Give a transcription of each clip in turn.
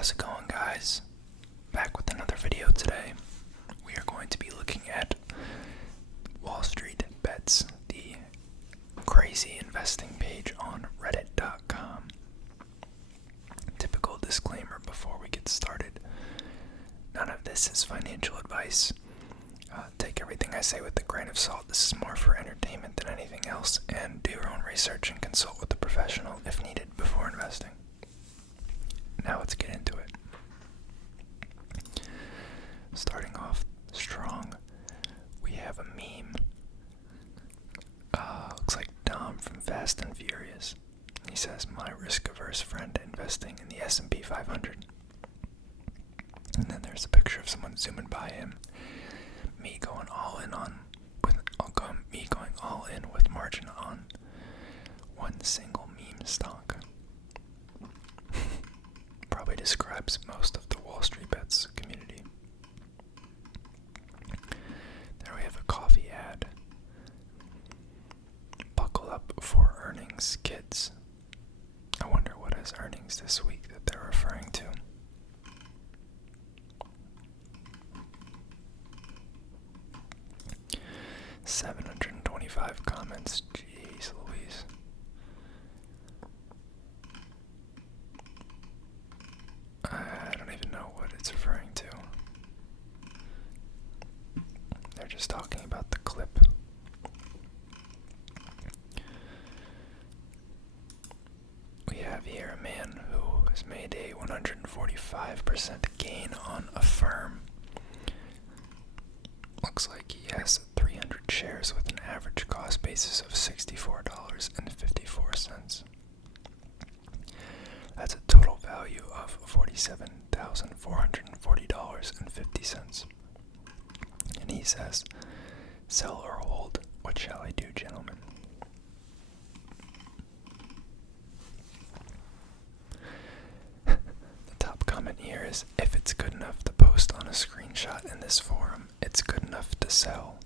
How's it going, guys? Back with another video today. We are going to be looking at WallStreetBets, the crazy investing page on Reddit.com. Typical disclaimer before we get started. None of this is financial advice. Take everything I say with a grain of salt. This is more for entertainment than anything else, and do your own research and consult with a professional if needed before investing. Now let's get into it. Starting off strong, we have a meme. Looks like Dom from Fast and Furious. He says, "My risk-averse friend investing in the S&P 500." And then there's a picture of someone zooming by him. Me going all in with margin on one single meme stock. Probably describes most of the WallStreetBets community. There we have a coffee ad. Buckle up for earnings, kids. I wonder what is earnings this week that they're referring to. $725 comments. Jeez Louise. I don't even know what it's referring to. They're just talking about the clip. We have here a man who has made a 145% gain on a firm. Looks like he has 300 shares with an average cost basis of $64.54. That's a total value of $47,440.50. And he says, "Sell or hold, what shall I do, gentlemen?" The top comment here is, "If it's good enough to post on a screenshot in this forum, it's good enough to sell."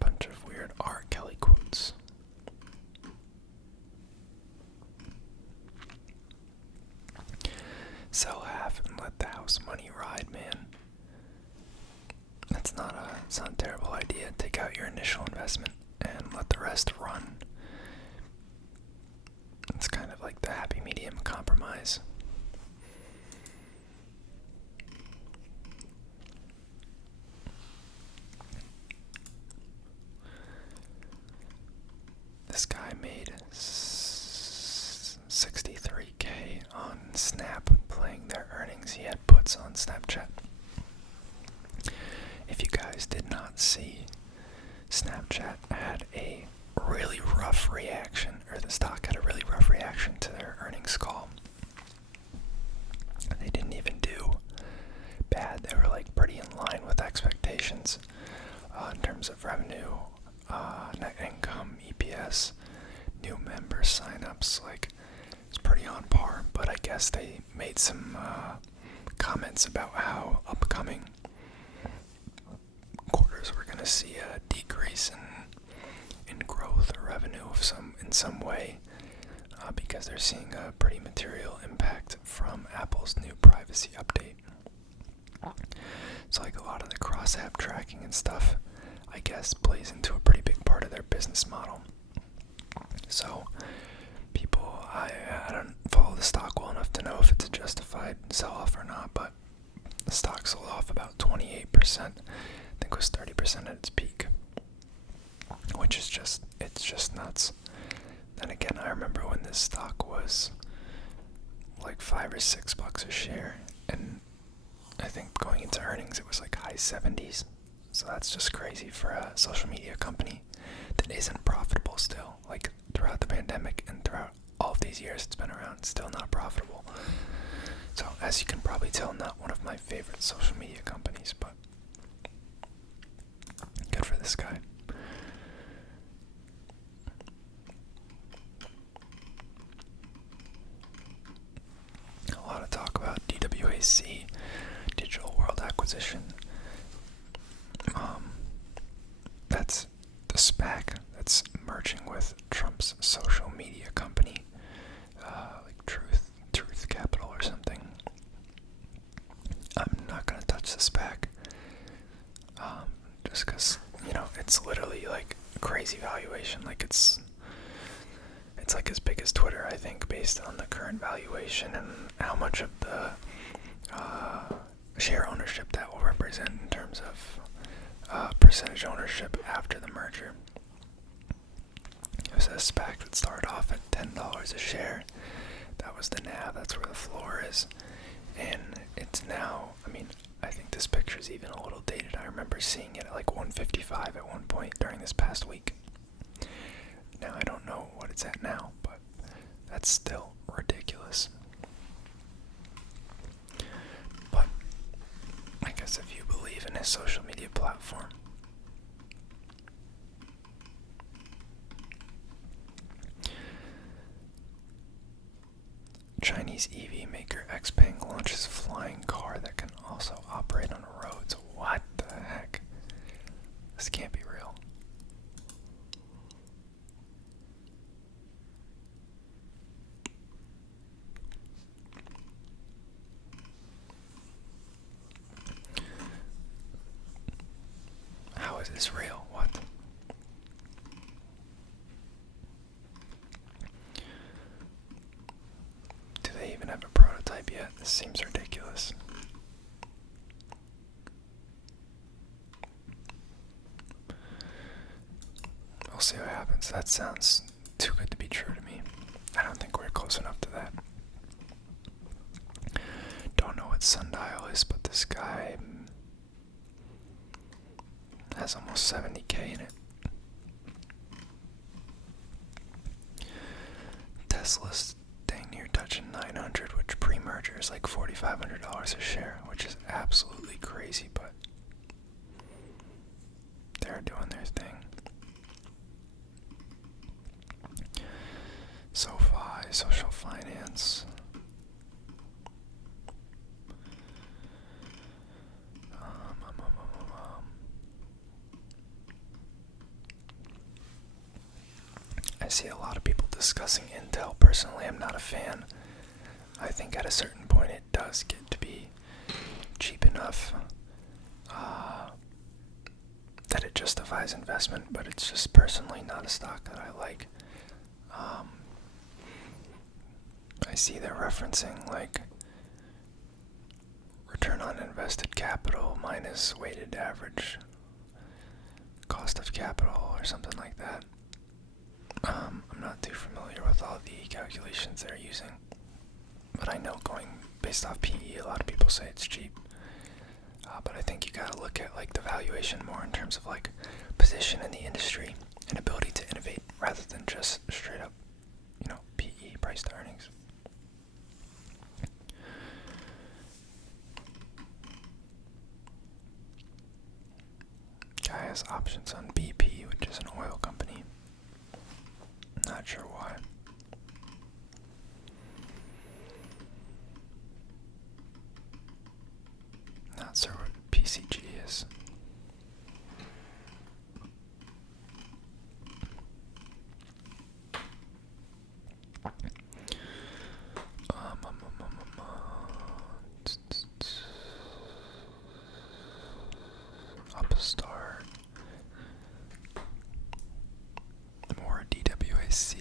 Bunch of weird R. Kelly quotes. Sell half and let the house money ride, man. It's not a terrible idea. Take out your initial investment and let the rest run. It's kind of like the happy medium compromise. This guy made $63K on Snap playing their earnings. He had puts on Snapchat. If you guys did not see, Snapchat had a really rough reaction, or the stock had a really rough reaction to their earnings call. They didn't even do bad. They were like pretty in line with expectations in terms of revenue, net income, EPS, new member signups. Like, it's pretty on par. But I guess they made some comments about how upcoming quarters we're going to see a decrease in growth or revenue in some way, because they're seeing a pretty material impact from Apple's new privacy update. So like a lot of the cross-app tracking and stuff, I guess, plays into a pretty big part of their business model. So people, I don't follow the stock well enough to know if it's a justified sell-off or not, but the stock sold off about 28%. I think it was 30% at its peak, which is just nuts. Then again, I remember when this stock was like $5 or $6 a share, and I think going into earnings it was like high 70s. So that's just crazy for a social media company that isn't profitable still. Like, throughout the pandemic and throughout all of these years it's been around, still not profitable. So as you can probably tell, not one of my favorite social media companies, but good for this guy. A lot of talk about DWAC, Digital World Acquisition. That's the SPAC that's merging just because, it's literally like a crazy valuation. Like it's like as big as Twitter, I think, based on the current valuation and how much of the share ownership that will represent in terms of percentage ownership after the merger. It was a SPAC that started off at $10 a share. That was the NAV, that's where the floor is. And it's now, I think this picture is even a little dated. I remember seeing it at like 155 at one point during this past week. Now, I don't know what it's at now, but that's still ridiculous. But I guess if you believe in his social media platform, Chinese EV maker XPeng launches flying car that can also operate on roads. What the heck? This can't be real. How is this real? What? Do they even have a prototype yet? This seems ridiculous. We'll see what happens. That sounds too good to be true to me. I don't think we're close enough to that. Don't know what sundial is, but this guy has almost 70K in it. Tesla's dang near touching 900, which pre-merger is like $4,500 a share, which is absolutely crazy, but they're doing their thing. SoFi, social finance. I see a lot of people discussing Intel. Personally, I'm not a fan. I think at a certain point it does get to be cheap enough that it justifies investment, but it's just personally not a stock that I like. I see they're referencing like return on invested capital minus weighted average cost of capital or something like that. I'm not too familiar with all the calculations they're using, but I know going based off PE, a lot of people say it's cheap. But I think you gotta look at like the valuation more in terms of like position in the industry and ability to innovate rather than just straight up, PE, price to earnings. Guy has options on BP, which is an oil company. Not sure why. Not sure what PCG is. Upstart. More DWAC.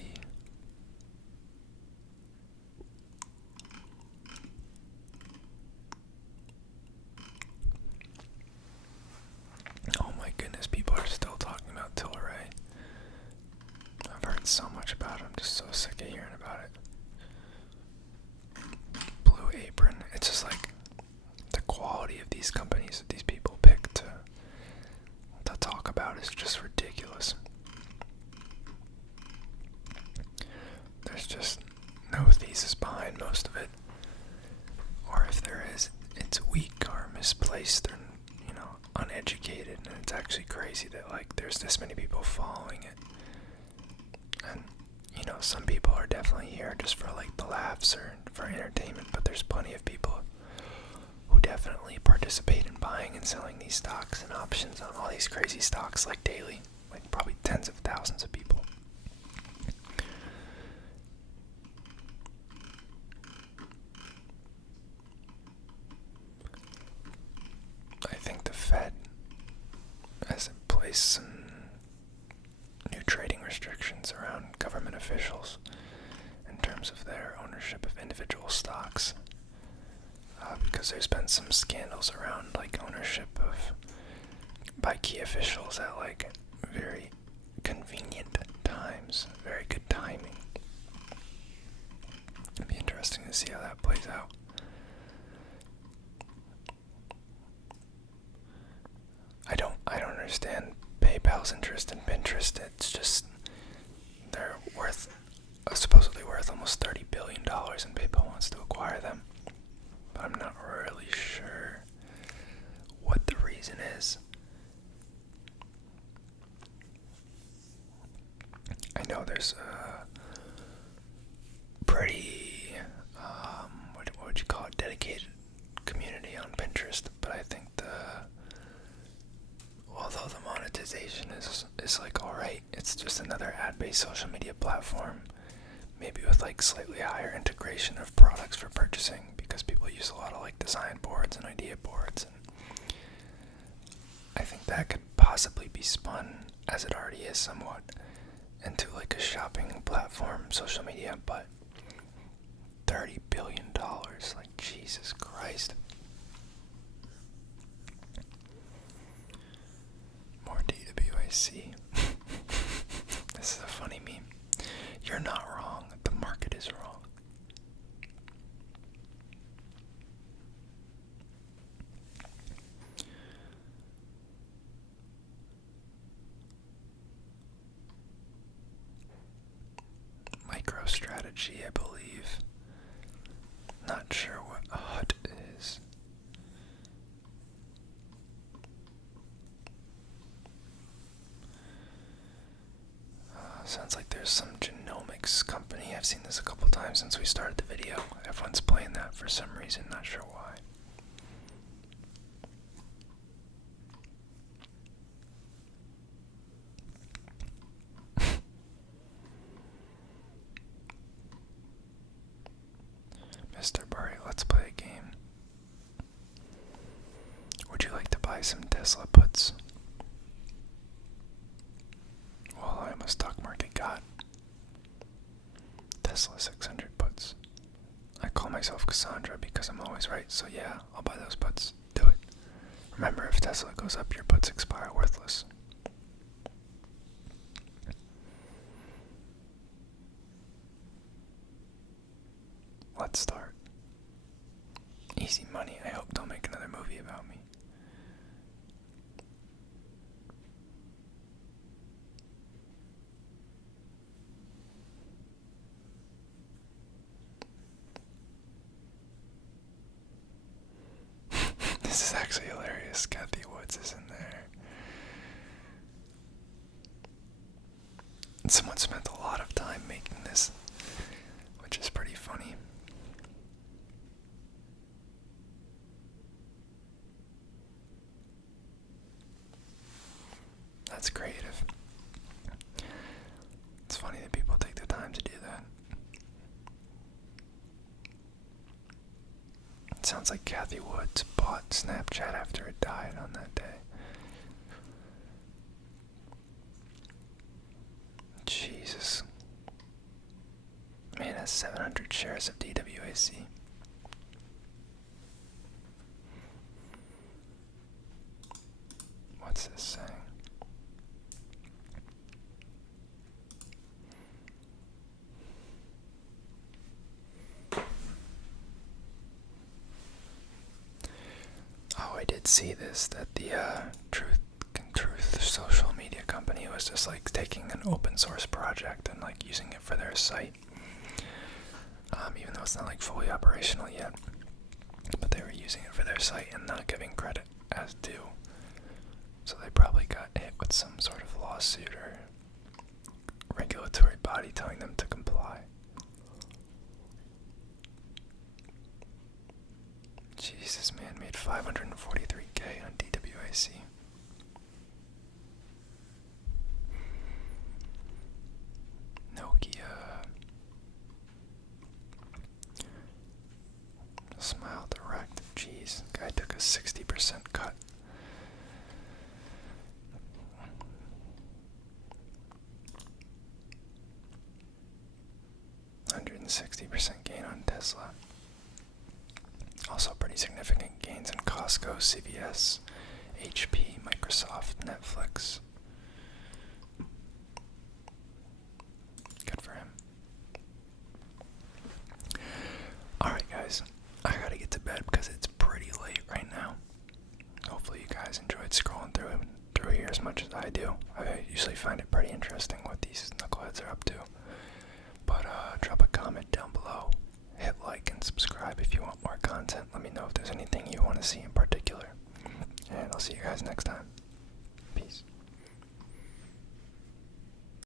Oh my goodness, people are still talking about Tilray. I've heard so much about it. I'm just so sick of hearing about it. Blue Apron. It's just like the quality of these companies that these people pick to talk about is just ridiculous. There's just no thesis behind most of it. Or if there is, it's weak or misplaced or, uneducated, and it's actually crazy that like there's this many people following it. And some people are definitely here just for like the laughs or for entertainment, but there's plenty of people who definitely participate in buying and selling these stocks and options on all these crazy stocks like daily, like probably tens of thousands of people. I think the Fed, as officials in terms of their ownership of individual stocks. Because there's been some scandals around like ownership of by key officials at like very convenient times, very good timing. It'd be interesting to see how that plays out. I don't understand PayPal's interest in Pinterest. It's just they're supposedly worth almost $30 billion, and PayPal wants to acquire them. But I'm not really sure what the reason is. I know there's a pretty, what would you call it, dedicated community on Pinterest, but I think although the monetization is like alright, it's just another ad-based social media platform, maybe with like slightly higher integration of products for purchasing, because people use a lot of like design boards and idea boards, and I think that could possibly be spun, as it already is somewhat, into like a shopping platform, social media, but $30 billion, like Jesus Christ. More DWAC. This is a funny meme. You're not wrong, the market is wrong. MicroStrategy, I believe. Not sure what a HUT is. Sounds like there's some genomics company. I've seen this a couple times since we started the video. Everyone's playing that for some reason, not sure why. Mr. Burry, let's play a game. Would you like to buy some Tesla puts? Well, I'm a stock market god. Tesla 600 puts. I call myself Cassandra because I'm always right, so yeah, I'll buy those puts. Do it. Remember, if Tesla goes up, your puts expire worthless. Let's start. Easy money. I hope they'll make another movie about me. This is actually hilarious. Kathy Woods is in there. And someone spent a lot of time making this, which is pretty funny. That's creative. It's funny that people take the time to do that. It sounds like Kathy Woods bought Snapchat after it died on that day. Jesus. Man has 700 shares of DWAC. What's this saying? Oh, I did see this, that the Truth social media company was just like taking an open source project and like using it for their site. Even though it's not like fully operational yet. But they were using it for their site and not giving credit as due. So they probably got hit with some sort of lawsuit or regulatory body telling them to comply. Jesus, man, made $543K on DWAC. Nokia. Smile Direct. Jeez, guy took a 60% cut. 60% gain on Tesla. Also pretty significant gains in Costco, CVS, HP, Microsoft, Netflix. Good for him. Alright guys, I gotta get to bed because it's pretty late right now. Hopefully you guys enjoyed scrolling through here as much as I do. I usually find it pretty interesting what these knuckleheads are up to. But drop a comment down below. Hit like and subscribe if you want more content. Let me know if there's anything you want to see in particular. And I'll see you guys next time.